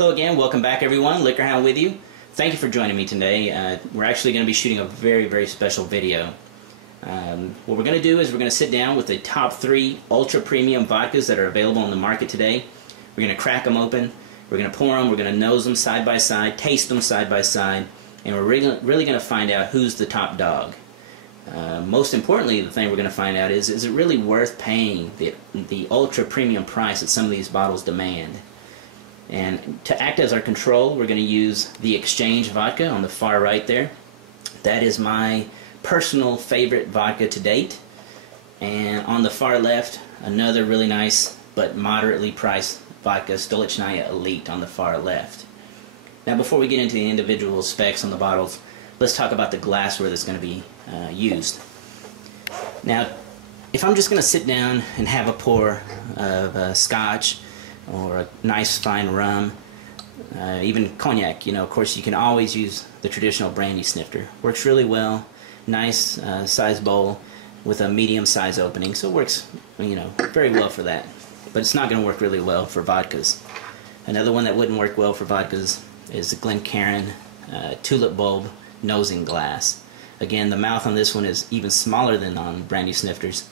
Hello again, welcome back everyone, Liquor Hound with you. Thank you for joining me today. We're actually going to be shooting a very special video. What we're going to do is we're going to sit down with the top 3 ultra premium vodkas that are available on the market today. We're going to crack them open, we're going to pour them, we're going to nose them side by side, taste them side by side, and we're really going to find out who's the top dog. Most importantly, the thing we're going to find out is it really worth paying the ultra premium price that some of these bottles demand? And to act as our control, we're going to use the Exchange Vodka on the far right there. That is my personal favorite vodka to date. And on the far left, another really nice but moderately priced vodka, Stolichnaya Elite, on the far left. Now before we get into the individual specs on the bottles, let's talk about the glassware that's going to be used. Now, if I'm just going to sit down and have a pour of scotch, or a nice fine rum, even cognac, of course you can always use the traditional brandy snifter. Works really well, nice size bowl with a medium size opening, so it works very well for that. But it's not going to work really well for vodkas. Another one that wouldn't work well for vodkas is the Glencairn Tulip Bulb Nosing Glass. Again, the mouth on this one is even smaller than on brandy snifters,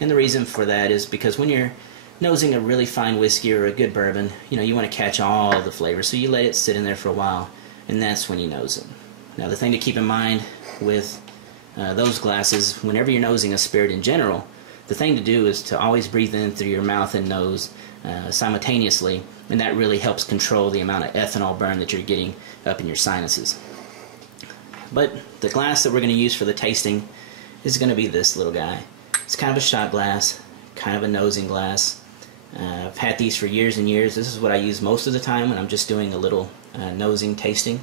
and the reason for that is because when you're nosing a really fine whiskey or a good bourbon, you want to catch all the flavors, so you let it sit in there for a while, and that's when you nose it. Now the thing to keep in mind with those glasses, whenever you're nosing a spirit in general, the thing to do is to always breathe in through your mouth and nose simultaneously, and that really helps control the amount of ethanol burn that you're getting up in your sinuses. But the glass that we're going to use for the tasting is going to be this little guy. It's kind of a shot glass, kind of a nosing glass. I've had these for years and years. This is what I use most of the time when I'm just doing a little nosing tasting,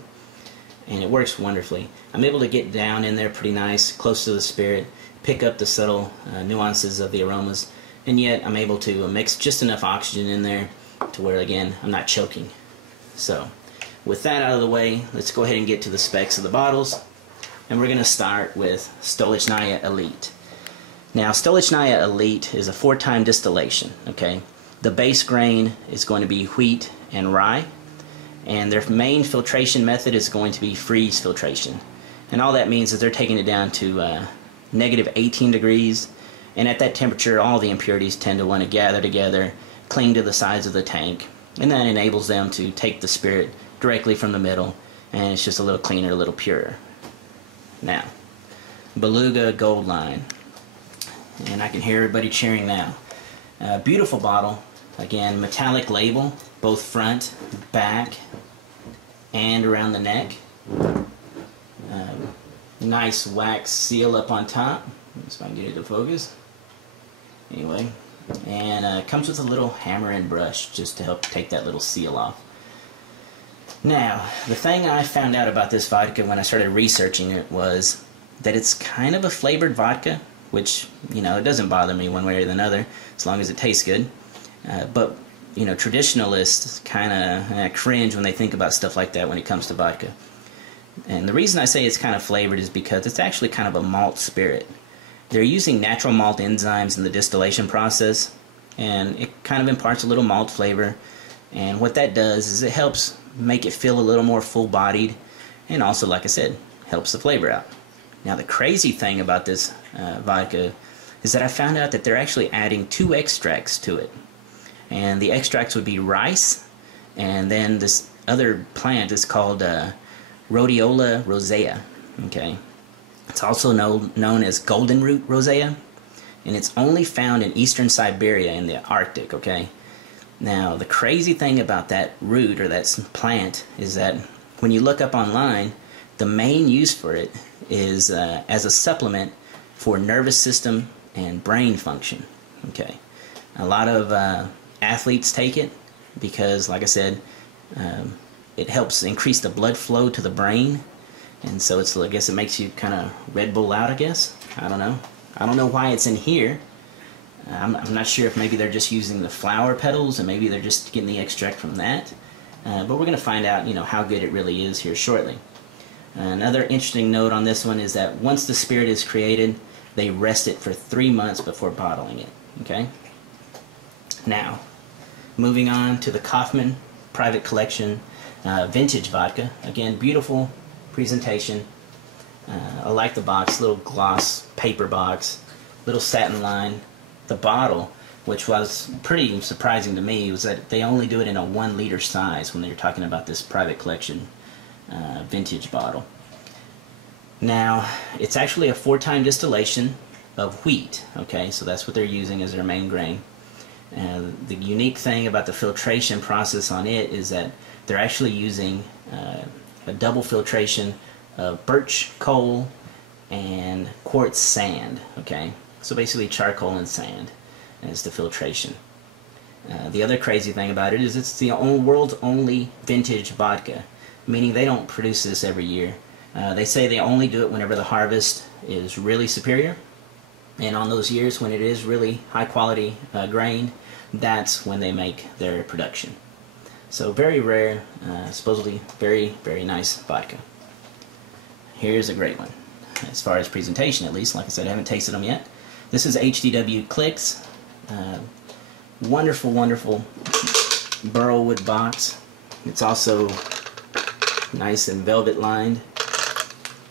and it works wonderfully. I'm able to get down in there pretty nice, close to the spirit, pick up the subtle nuances of the aromas, and yet I'm able to mix just enough oxygen in there to where, again, I'm not choking. So with that out of the way, let's go ahead and get to the specs of the bottles, and we're going to start with Stolichnaya Elite. Now, Stolichnaya Elite is a 4-time distillation, okay? The base grain is going to be wheat and rye, and their main filtration method is going to be freeze filtration. And all that means is they're taking it down to negative 18 degrees, and at that temperature all the impurities tend to want to gather together, cling to the sides of the tank, and that enables them to take the spirit directly from the middle, and it's just a little cleaner, a little purer. Now, Beluga Gold Line. And I can hear everybody cheering now. Beautiful bottle. Again, metallic label, both front, back, and around the neck. Nice wax seal up on top. Let's see if I can get it to focus. Anyway, and comes with a little hammer and brush just to help take that little seal off. Now, the thing I found out about this vodka when I started researching it was that it's kind of a flavored vodka, which, it doesn't bother me one way or the other, as long as it tastes good. But, traditionalists kind of cringe when they think about stuff like that when it comes to vodka. And the reason I say it's kind of flavored is because it's actually kind of a malt spirit. They're using natural malt enzymes in the distillation process, and it kind of imparts a little malt flavor. And what that does is it helps make it feel a little more full-bodied, and also, like I said, helps the flavor out. Now, the crazy thing about this vodka is that I found out that they're actually adding 2 extracts to it. And the extracts would be rice, and then this other plant is called Rhodiola rosea. Okay, it's also known as golden root rosea, and it's only found in eastern Siberia in the Arctic. Okay, now the crazy thing about that root or that plant is that when you look up online, the main use for it is as a supplement for nervous system and brain function. Okay, a lot of athletes take it because, like I said, it helps increase the blood flow to the brain, and so I guess it makes you kind of Red Bull out. I guess I don't know why it's in here. I'm not sure if maybe they're just using the flower petals and maybe they're just getting the extract from that. But we're going to find out, how good it really is here shortly. Another interesting note on this one is that once the spirit is created, they rest it for 3 months before bottling it. Okay. Now, moving on to the Kaufman private collection vintage vodka. Again, beautiful presentation. I like the box, little gloss paper box, little satin line. The bottle, which was pretty surprising to me, was that they only do it in a 1 liter size when they're talking about this private collection vintage bottle. Now, it's actually a 4-time distillation of wheat, okay, so that's what they're using as their main grain. And the unique thing about the filtration process on it is that they're actually using a double filtration of birch coal and quartz sand, okay, so basically charcoal and sand as the filtration. The other crazy thing about it is it's the world's only vintage vodka, meaning they don't produce this every year. They say they only do it whenever the harvest is really superior, and on those years when it is really high quality grain, that's when they make their production. So very rare, supposedly very, very nice vodka. Here's a great one, as far as presentation at least. Like I said, I haven't tasted them yet. This is HDW Clicks. Wonderful, wonderful burlwood box. It's also nice and velvet lined.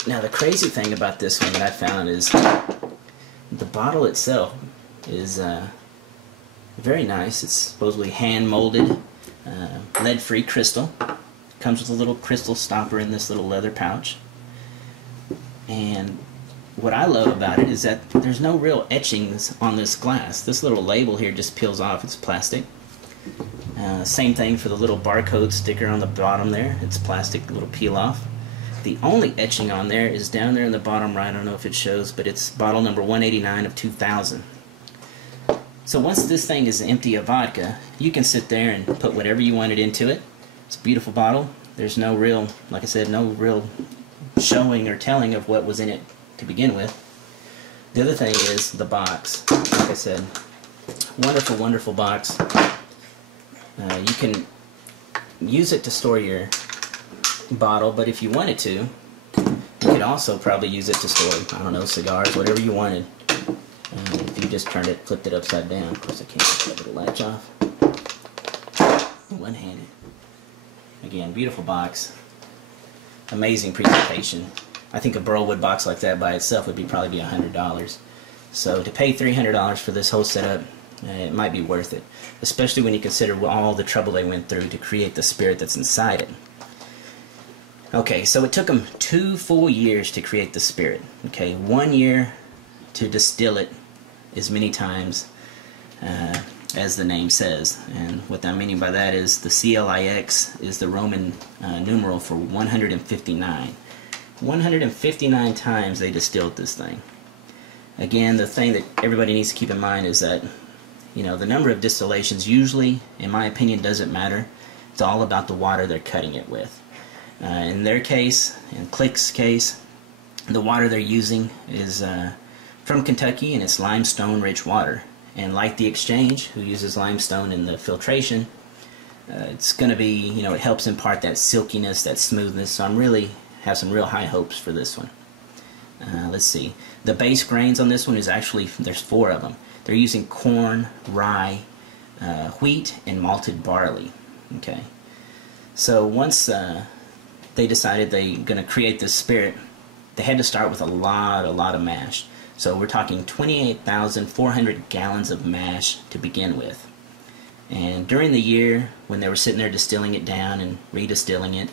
Now the crazy thing about this one that I found is the bottle itself is very nice. It's supposedly hand molded, lead-free crystal. Comes with a little crystal stopper in this little leather pouch. And what I love about it is that there's no real etchings on this glass. This little label here just peels off. It's plastic. Same thing for the little barcode sticker on the bottom there. It's plastic, little peel off. The only etching on there is down there in the bottom right. I don't know if it shows, but it's bottle number 189 of 2000. So once this thing is empty of vodka, you can sit there and put whatever you wanted into it. It's a beautiful bottle. There's no real, like I said, no real showing or telling of what was in it to begin with. The other thing is the box. Like I said, wonderful, wonderful box. You can use it to store your bottle, but if you wanted to, you could also probably use it to store, I don't know, cigars, whatever you wanted. If you just turned it, flipped it upside down. Of course I can't get the latch off. One-handed. Again, beautiful box. Amazing presentation. I think a burlwood box like that by itself would probably be $100. So to pay $300 for this whole setup, it might be worth it, especially when you consider all the trouble they went through to create the spirit that's inside it. Okay, so it took them 2 full years to create the spirit. Okay, 1 year to distill it as many times as the name says. And what I'm meaning by that is the CLIX is the Roman numeral for 159. 159 times they distilled this thing. Again, the thing that everybody needs to keep in mind is that, you know, the number of distillations usually, in my opinion, doesn't matter. It's all about the water they're cutting it with. In their case, in Click's case, the water they're using is from Kentucky, and it's limestone-rich water. And like the Exchange, who uses limestone in the filtration, it's going to be, you know, it helps impart that silkiness, that smoothness. So I'm really have some real high hopes for this one. Let's see. The base grains on this one is actually, there's 4 of them. They're using corn, rye, wheat, and malted barley. Okay. So once they decided they're going to create this spirit, they had to start with a lot of mash. So we're talking 28,400 gallons of mash to begin with. And during the year, when they were sitting there distilling it down and redistilling it,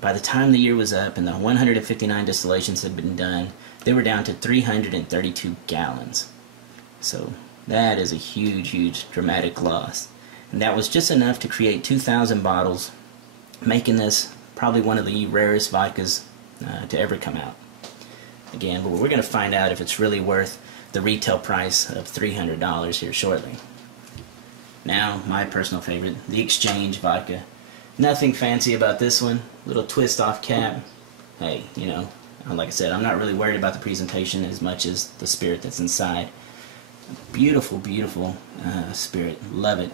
by the time the year was up and the 159 distillations had been done, they were down to 332 gallons. So that is a huge, huge dramatic loss. And that was just enough to create 2,000 bottles, making this probably one of the rarest vodkas to ever come out. Again, but we're going to find out if it's really worth the retail price of $300 here shortly. Now, my personal favorite, the Exchange Vodka. Nothing fancy about this one. Little twist off cap. Hey, you know, like I said, I'm not really worried about the presentation as much as the spirit that's inside. Beautiful, beautiful spirit. Love it.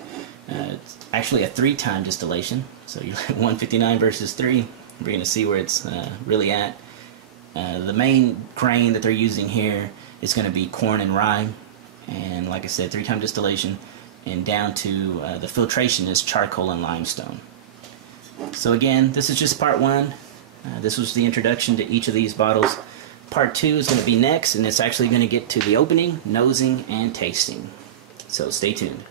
It's actually a 3-time distillation. So you're at 159 versus 3. We're going to see where it's really at. The main grain that they're using here is going to be corn and rye. And like I said, 3-time distillation. and down to the filtration is charcoal and limestone. So again, this is just part one. This was the introduction to each of these bottles. Part two is going to be next, and it's actually going to get to the opening, nosing, and tasting. So stay tuned.